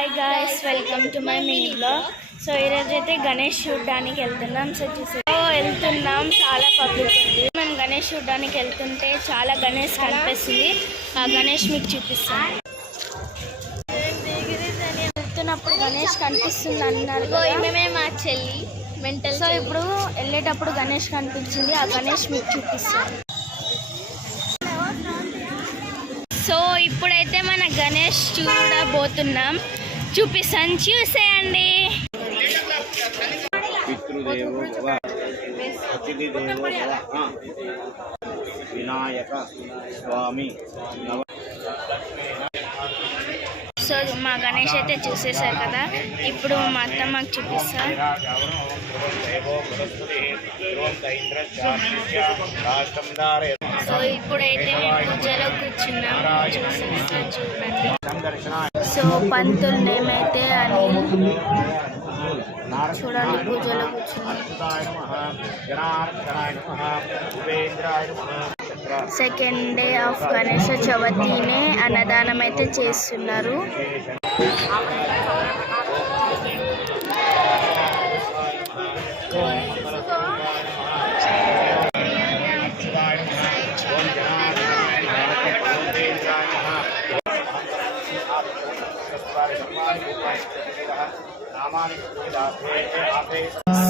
Hi guys, welcome to my mini blog. So ఈరోజు అయితే గణేష్ చూడడానికి వెళ్తున్నాం. వెళ్తున్నాం, చాలా పబ్లిక్ ఉంది. మేము గణేష్ చూడడానికి వెళ్తుంటే చాలా గణేష్ కనిపిస్తుంది. ఆ గణేష్ మీకు చూపిస్తాను. వెళ్తున్నప్పుడు గణేష్ కనిపిస్తుంది అన్నారు మా చెల్లి మెంటల్. సో ఇప్పుడు వెళ్ళేటప్పుడు గణేష్ కనిపించింది. ఆ గణేష్ మీకు చూపిస్తాను. సో ఇప్పుడైతే మన గణేష్ చూడబోతున్నాం. చూపిస్తాను, చూసేయండి. వినాయక స్వామి. సో మా గణేష్ అయితే చూసేశారు కదా. ఇప్పుడు మా అత్త మాకు చూపిస్తారు. సో ఇప్పుడైతే పూజలో కూర్చున్నాం. చూడండి. సో పంతులు మేమైతే అని చూడండి పూజలో కూర్చున్నాం. సెకండ్ డే ఆఫ్ గణేష చవితినే అన్నదానం అయితే చేస్తున్నారు.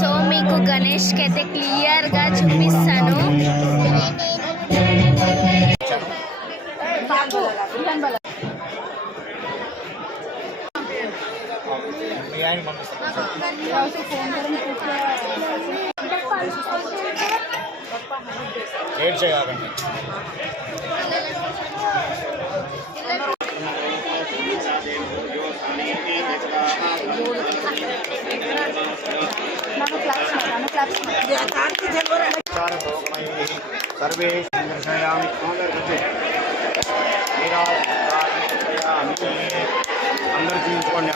సో మీకు గణేష్కి అయితే క్లియర్గా చూపిస్తాను. సర్వే దర్శయామి. అందరూ చూపించుకోండి.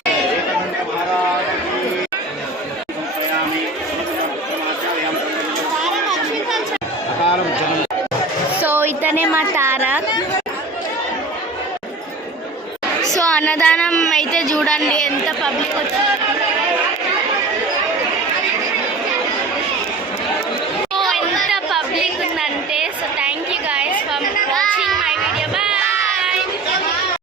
సో ఇతనే మా తారక్. సో అన్నదానం అయితే చూడండి ఎంత పబ్లిక్ వచ్చింది.